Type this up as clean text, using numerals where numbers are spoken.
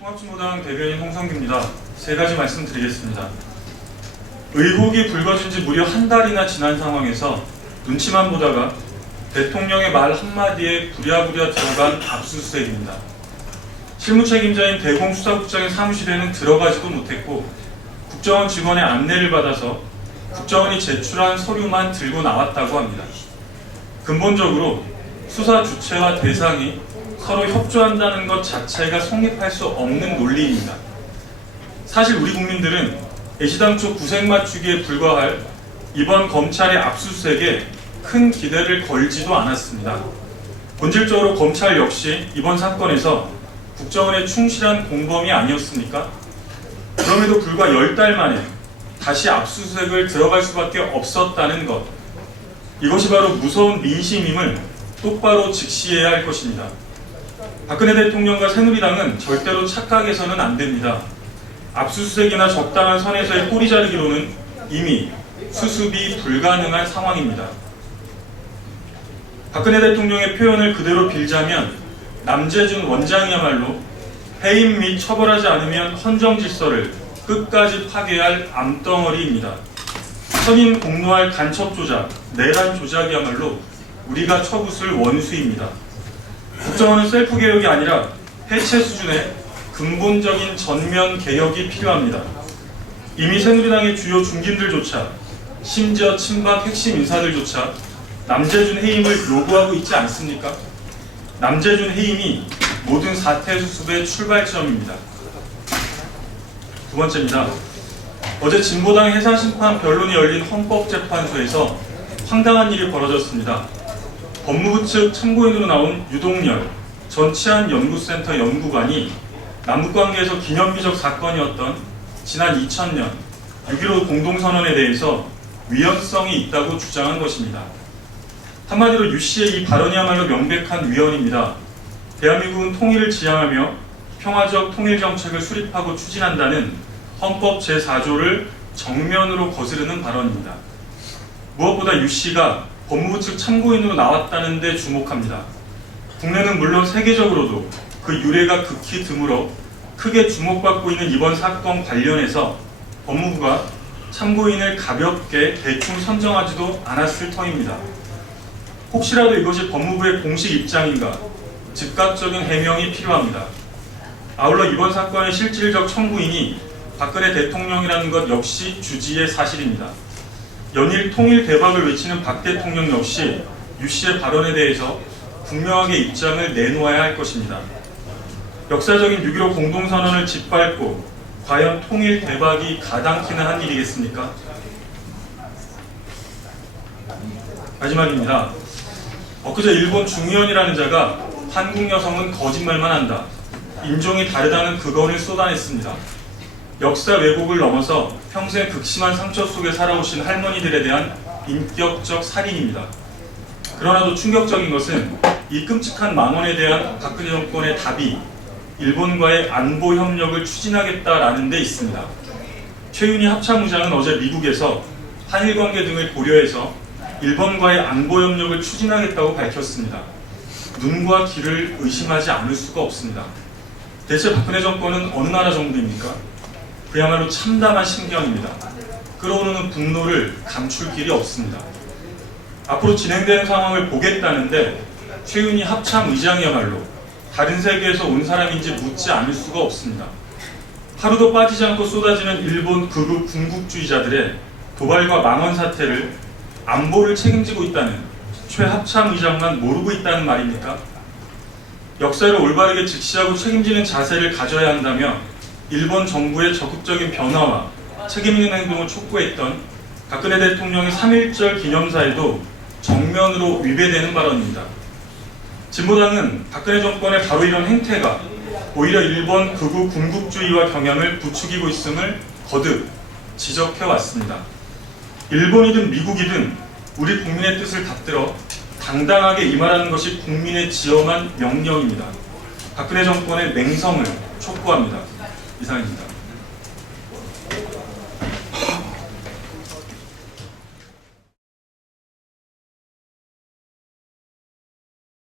통합진보당 대변인 홍성규입니다. 세 가지 말씀드리겠습니다. 의혹이 불거진 지 무려 한 달이나 지난 상황에서 눈치만 보다가 대통령의 말 한마디에 부랴부랴 들어간 압수수색입니다. 실무책임자인 대공수사국장의 사무실에는 들어가지도 못했고 국정원 직원의 안내를 받아서 국정원이 제출한 서류만 들고 나왔다고 합니다. 근본적으로 수사 주체와 대상이 서로 협조한다는 것 자체가 성립할 수 없는 논리입니다. 사실 우리 국민들은 애시당초 구색 맞추기에 불과할 이번 검찰의 압수수색에 큰 기대를 걸지도 않았습니다. 본질적으로 검찰 역시 이번 사건에서 국정원의 충실한 공범이 아니었습니까? 그럼에도 불과 10달 만에 다시 압수수색을 들어갈 수밖에 없었다는 것, 이것이 바로 무서운 민심임을 똑바로 직시해야 할 것입니다. 박근혜 대통령과 새누리당은 절대로 착각해서는 안 됩니다. 압수수색이나 적당한 선에서의 꼬리 자르기로는 이미 수습이 불가능한 상황입니다. 박근혜 대통령의 표현을 그대로 빌자면 남재준 원장이야말로 해임 및 처벌하지 않으면 헌정 질서를 끝까지 파괴할 암덩어리입니다. 선임 공로할 간첩 조작, 내란 조작이야말로 우리가 쳐붓을 원수입니다. 국정원은 셀프 개혁이 아니라 해체 수준의 근본적인 전면 개혁이 필요합니다. 이미 새누리당의 주요 중진들조차, 심지어 친박 핵심 인사들조차 남재준 해임을 요구하고 있지 않습니까? 남재준 해임이 모든 사태 수습의 출발점입니다. 두 번째입니다. 어제 진보당 해산심판 변론이 열린 헌법재판소에서 황당한 일이 벌어졌습니다. 법무부 측 참고인으로 나온 유동열 전 치안연구센터 연구관이 남북관계에서 기념비적 사건이었던 지난 2000년 6.15 공동선언에 대해서 위헌성이 있다고 주장한 것입니다. 한마디로 유 씨의 이 발언이야말로 명백한 위헌입니다. 대한민국은 통일을 지향하며 평화적 통일정책을 수립하고 추진한다는 헌법 제4조를 정면으로 거스르는 발언입니다. 무엇보다 유 씨가 법무부 측 참고인으로 나왔다는 데 주목합니다. 국내는 물론 세계적으로도 그 유례가 극히 드물어 크게 주목받고 있는 이번 사건 관련해서 법무부가 참고인을 가볍게 대충 선정하지도 않았을 터입니다. 혹시라도 이것이 법무부의 공식 입장인가 즉각적인 해명이 필요합니다. 아울러 이번 사건의 실질적 청구인이 박근혜 대통령이라는 것 역시 주지의 사실입니다. 연일 통일 대박을 외치는 박 대통령 역시 유 씨의 발언에 대해서 분명하게 입장을 내놓아야 할 것입니다. 역사적인 6.15 공동선언을 짓밟고 과연 통일 대박이 가당키는 한 일이겠습니까? 마지막입니다. 엊그제 일본 중의원이라는 자가 한국 여성은 거짓말만 한다, 인종이 다르다는 극언을 쏟아냈습니다. 역사 왜곡을 넘어서 평생 극심한 상처 속에 살아오신 할머니들에 대한 인격적 살인입니다. 그러나 또 충격적인 것은 이 끔찍한 망언에 대한 박근혜 정권의 답이 일본과의 안보 협력을 추진하겠다라는 데 있습니다. 최윤희 합참의장은 어제 미국에서 한일 관계 등을 고려해서 일본과의 안보 협력을 추진하겠다고 밝혔습니다. 눈과 귀를 의심하지 않을 수가 없습니다. 대체 박근혜 정권은 어느 나라 정부입니까? 그야말로 참담한 심경입니다. 끓어오르는 분노를 감출 길이 없습니다. 앞으로 진행되는 상황을 보겠다는데 최윤희 합참의장이야말로 다른 세계에서 온 사람인지 묻지 않을 수가 없습니다. 하루도 빠지지 않고 쏟아지는 일본 극우 군국주의자들의 도발과 망언 사태를 안보를 책임지고 있다는 최 합참의장만 모르고 있다는 말입니까? 역사를 올바르게 직시하고 책임지는 자세를 가져야 한다며 일본 정부의 적극적인 변화와 책임 있는 행동을 촉구했던 박근혜 대통령의 3.1절 기념사에도 정면으로 위배되는 발언입니다. 진보당은 박근혜 정권의 바로 이런 행태가 오히려 일본 극우 군국주의와 경향을 부추기고 있음을 거듭 지적해왔습니다. 일본이든 미국이든 우리 국민의 뜻을 받들어 당당하게 임하라는 것이 국민의 지엄한 명령입니다. 박근혜 정권의 맹성을 촉구합니다. 이상입니다.